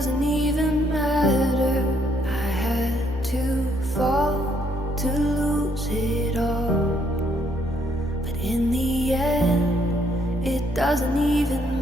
doesn't even matter. I had to fall to lose it all. But in the end, it doesn't even matter.